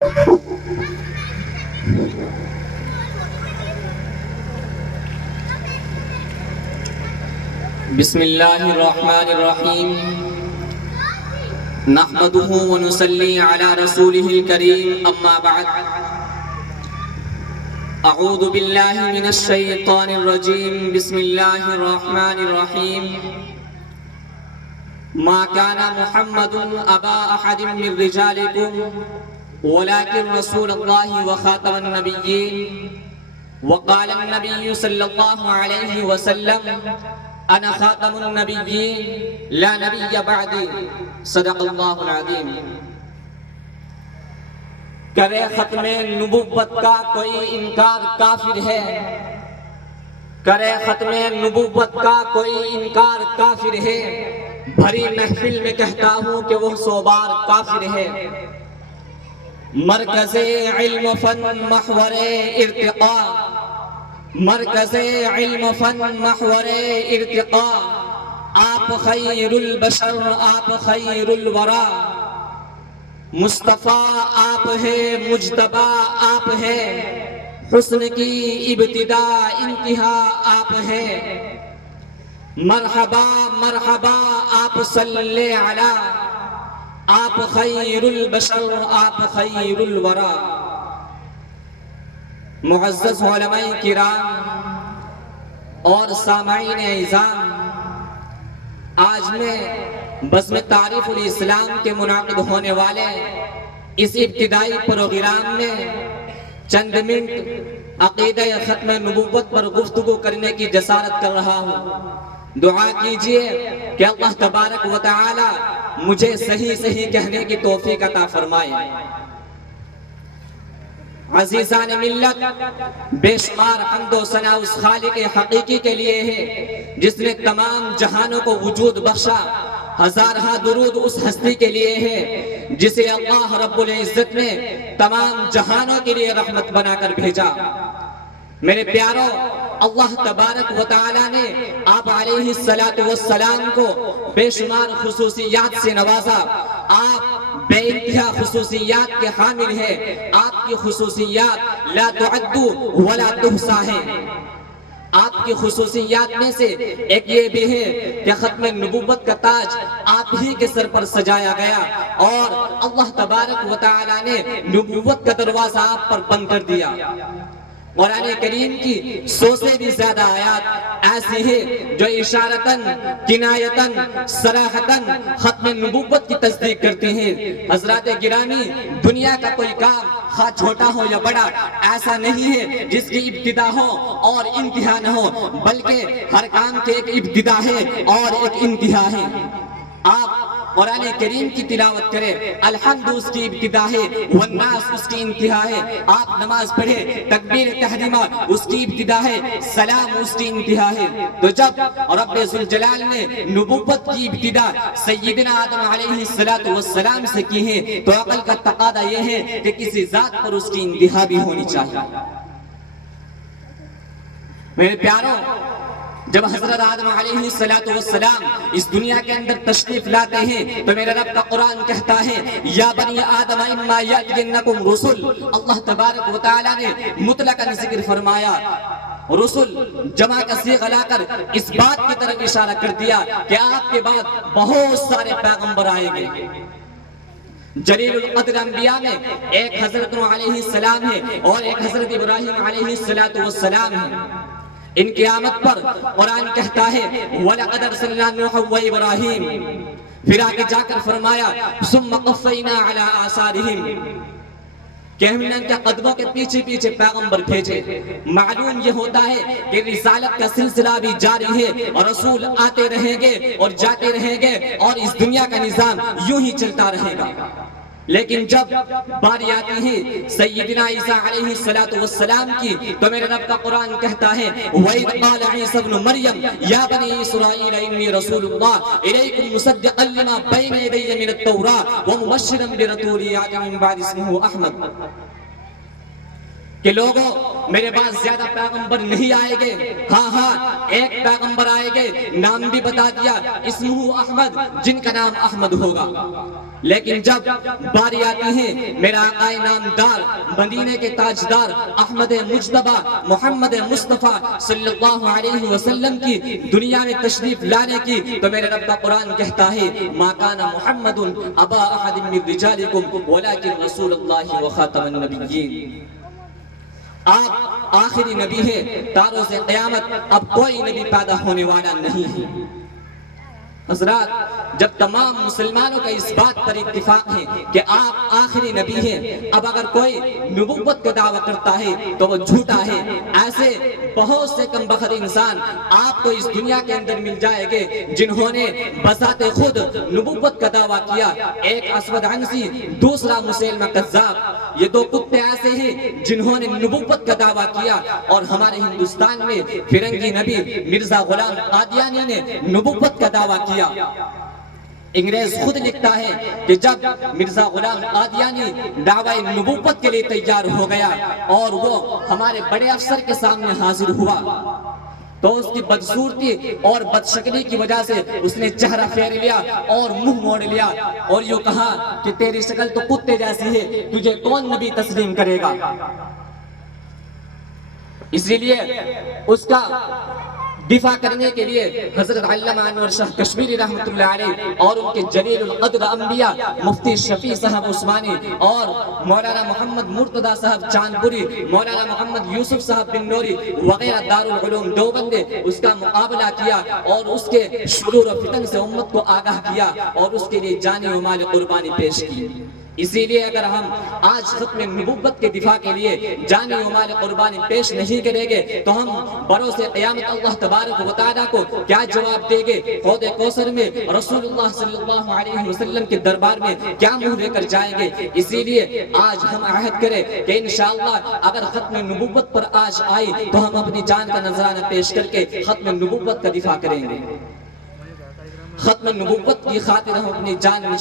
بسم اللہ الرحمن الرحیم نحمده ونصلی علی رسولہ الکریم اما بعد اعوذ باللہ من الشیطان الرجیم بسم اللہ الرحمن الرحیم ما كان محمد ابا احد من رجالکم ولكن رسول الله وخاتم النبیین وقال النبی صلی اللہ علیہ وسلم انا خاتم النبیین لا نبی بعدی صدق اللہ العظیم۔ کرے ختم نبوت کا کوئی انکار کافر ہے، کرے ختم نبوت کا کوئی انکار کافر ہے، بھری محفل میں کہتا ہوں کہ وہ 100 بار کافر ہے۔ مرکز علم فن محور ارتقاء، مرکز علم فن محور ارتقاء، آپ خیر البشر آپ خیر الورا، مصطفیٰ آپ ہے مجتبی آپ ہے، حسن کی ابتدا انتہا آپ ہے۔ مرحبا مرحبا آپ صلی علی، آپ خیر البشر آپ خیر الورا۔ معزز علماء کرام اور سامعین اعظام، آج میں بزم تعریف الاسلام کے منعقد ہونے والے اس ابتدائی پروگرام میں چند منٹ عقیدہ ختم نبوت پر گفتگو کرنے کی جسارت کر رہا ہوں۔ دعا کیجئے کہ اللہ تبارک و تعالی مجھے صحیح کہنے کی توفیق عطا فرمائے۔ عزیزان ملت، بے شمار حمد و ثنا اس خالق حقیقی کے لیے ہے جس نے تمام جہانوں کو وجود بخشا۔ ہزارہ درود اس ہستی کے لیے ہے جسے اللہ رب العزت نے تمام جہانوں کے لیے رحمت بنا کر بھیجا۔ میرے پیاروں، اللہ تبارک و تعالی نے آپ علیہ السلام کو بے شمار خصوصیات سے نوازا۔ آپ بے انتہا خصوصیات کے حامل ہیں، آپ کی خصوصیات لا تعد ولا تحصا ہیں۔ آپ کی خصوصیات میں سے ایک یہ بھی ہے کہ ختم نبوت کا تاج آپ ہی کے سر پر سجایا گیا، اور اللہ تبارک و تعالی نے نبوت کا دروازہ آپ پر بند کر دیا۔ قرآن کریم کی 100 سے بھی زیادہ آیات ایسی ہے جو اشارتاً کنایتاً صراحتاً ختم نبوت کی تصدیق کرتی ہیں۔ حضرات گرامی، دنیا کا کوئی کام خواہ چھوٹا ہو یا بڑا ایسا نہیں ہے جس کی ابتدا ہو اور انتہا نہ ہو، بلکہ ہر کام کے ایک ابتدا ہے اور ایک انتہا ہے۔ آپ قرآن کریم کی تلاوت کریں، الحمد اس کی ابتدا ہے، والناس اس کی انتہا ہے۔ آپ نماز پڑھیں، تکبیر تحریمہ اس کی ابتدا ہے، سلام اس کی انتہا ہے۔ تو جب رب ذوالجلال نے نبوت کی ابتدا سیدنا آدم علیہ السلام سے کی ہے تو عقل کا تقاضا یہ ہے کہ کسی ذات پر اس کی انتہا بھی ہونی چاہیے۔ میرے پیاروں، جب حضرت آدم علیہ السلام اس دنیا کے اندر تشریف لاتے ہیں تو میرے رب کا قرآن کہتا ہے یا بنی آدم اما یأتینکم رسل۔ اللہ تبارک و تعالی نے مطلقاً ذکر فرمایا، رسل جمع کا صیغہ لا کر اس بات کی طرف اشارہ کر دیا کہ آپ کے بعد بہت سارے پیغمبر آئیں گے۔ جلیل القدر انبیاء میں ایک حضرت نوح علیہ السلام ہے اور ایک حضرت ابراہیم علیہ السلام ہے۔ ان قیامت پر قرآن کہتا ہے وَلَقَدْ أَرْسَلْنَا نُوحًا وَإِبْرَاهِيمَ، پھر آگے جا کر فرمایا ثُمَّ قَفَّيْنَا عَلَىٰ آثَارِهِمْ، کہ ہم نے ان کے قدموں کے پیچھے پیچھے پیغمبر بھیجے۔ معلوم یہ ہوتا ہے کہ رسالت کا سلسلہ بھی جاری ہے اور رسول آتے رہیں گے اور جاتے رہیں گے اور اس دنیا کا نظام یوں ہی چلتا رہے گا۔ لیکن جب باری آتی ہے سیدنا عیسیٰ علیہ السلام کی تو میرے رب کا قرآن کہتا ہے وَإِذْ قَالَ عِيسَى ابْنُ مَرْيَمَ يَا بَنِي إِسْرَائِيلَ إِنِّي رَسُولُ اللَّهِ إِلَيْكُمْ مُصَدِّقًا لِمَا بَيْنَ يَدَيَّ مِنَ التَّوْرَاةِ وَمُبَشِّرًا بِرَسُولٍ يَأْتِي مِن بَعْدِي اسْمُهُ أَحْمَدُ۔ کہ لوگوں میرے پاس زیادہ پیغمبر نہیں آئے گے، ہاں ایک پیغمبر آئے گے، نام بھی بتا دیا، اسمہ احمد، جن کا نام احمد ہوگا۔ لیکن جب باری آتی ہے میرا آقا نامدار، مدینے کے تاجدار احمد مجتبی محمد مصطفیٰ صلی اللہ علیہ وسلم کی دنیا میں تشریف لانے کی، تو میرے رب کا قرآن کہتا ہے ما کان محمد ابا احد من رجالکم ولکن رسول اللہ وخاتم النبیین۔ آپ آخری نبی ہیں، تاروں سے قیامت اب کوئی نبی پیدا ہونے والا نہیں ہے۔ حضرات، جب تمام مسلمانوں کا اس بات پر اتفاق ہے کہ آپ آخری نبی ہیں، اب اگر کوئی نبوت کا دعویٰ کرتا ہے تو وہ جھوٹا ہے۔ ایسے بہت سے کم بخت انسان آپ کو اس دنیا کے اندر مل جائے گے جنہوں نے بذات خود نبوت کا دعویٰ کیا۔ ایک اسود عنسی، دوسرا مسیلمہ کذاب، یہ دو کتے ایسے ہیں جنہوں نے نبوت کا دعویٰ کیا، اور ہمارے ہندوستان میں فرنگی نبی مرزا غلام قادیانی نے نبوت کا دعویٰ کیا۔ انگریز خود لکھتا ہے کہ جب مرزا غلام قادیانی دعوی نبوت کے لیے تیار ہو گیا اور وہ ہمارے بڑے افسر کے سامنے حاضر ہوا، تو اس کی بدصورتی اور بدشکلی کی وجہ سے اس نے چہرہ پھیر لیا اور منہ موڑ لیا، اور یوں کہا کہ تیری شکل تو کتے جیسی ہے، تجھے کون نبی تسلیم کرے گا۔ اسی لیے اس کا دفاع کرنے کے لیے حضرت علامہ انور شاہ کشمیری رحمۃ اللہ علیہ اور ان کے جلیل القدر انبیاء مفتی شفیع صاحب عثمانی اور مولانا محمد مرتضی صاحب چاندپوری، مولانا محمد یوسف صاحب بن نوری وغیرہ دارالعلوم دیوبند نے اس کا مقابلہ کیا اور اس کے شرور و فتن سے امت کو آگاہ کیا اور اس کے لیے جان و مال قربانی پیش کی۔ اسی لیے اگر ہم آج ختم نبوت کے دفاع کے لیے جان و مال قربانی پیش نہیں کریں گے تو ہم بروز قیامت اللہ تبارک و تعالیٰ کو کیا جواب دیں گے؟ حوض کوثر میں رسول اللہ صلی اللہ علیہ وسلم کے دربار میں کیا منہ لے کر جائیں گے؟ اسی لیے آج ہم عہد کریں کہ انشاءاللہ اگر ختم نبوت پر آج آئی تو ہم اپنی جان کا نذرانہ پیش کر کے ختم نبوت کا دفاع کریں گے۔ ختم نبوت کی خاطر ہم اپنی جان